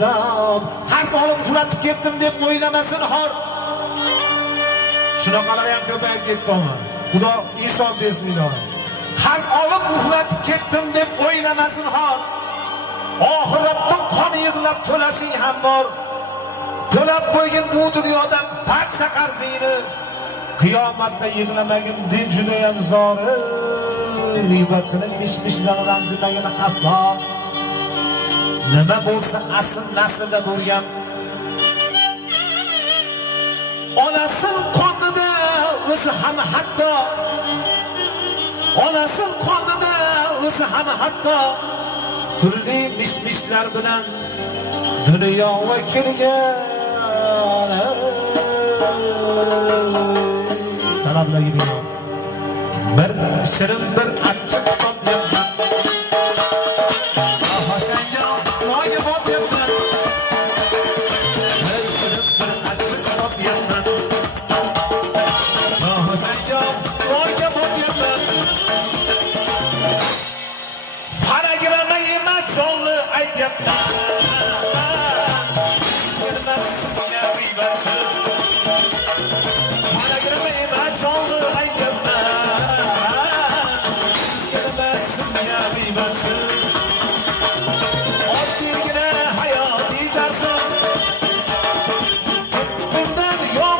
yerdan qarz olib uxlatib ketdim deb o'ylamasin xor. Shunaqalar ham ko'payib ketdi ama. Xudo insof bersin ilohim. Qarz olib uxlatib ketdim deb o'ylamasin xor. Oxiratda qon yig'lab to'lashing ham bor. To'lab qo'ygin bu dunyodan barcha qarzingni. Qiyomatda yig'lamagin deb juda ham zori. G'iybatchining mish-mishdan ranjimagin aslo. Nima bo'lsa asl naslida bo'lgan. Onasin qonida o'zi ham hatto. Onasin qonida o'zi ham hatto. Turli mish-mishlar bilan dunyoga kelgan. Talablarga binoan bir shirin bir achchiq topyapman. Xo'janga loyga botyapman. Bir shirin bir achchiq topyapman. Xo'janga loyga botyapman. Paragrama emas jonli aytyapman. Bilmassizga g'iybatchi. Paragrama emas jonli aytyapman. Bilmassizga g'iybatchi.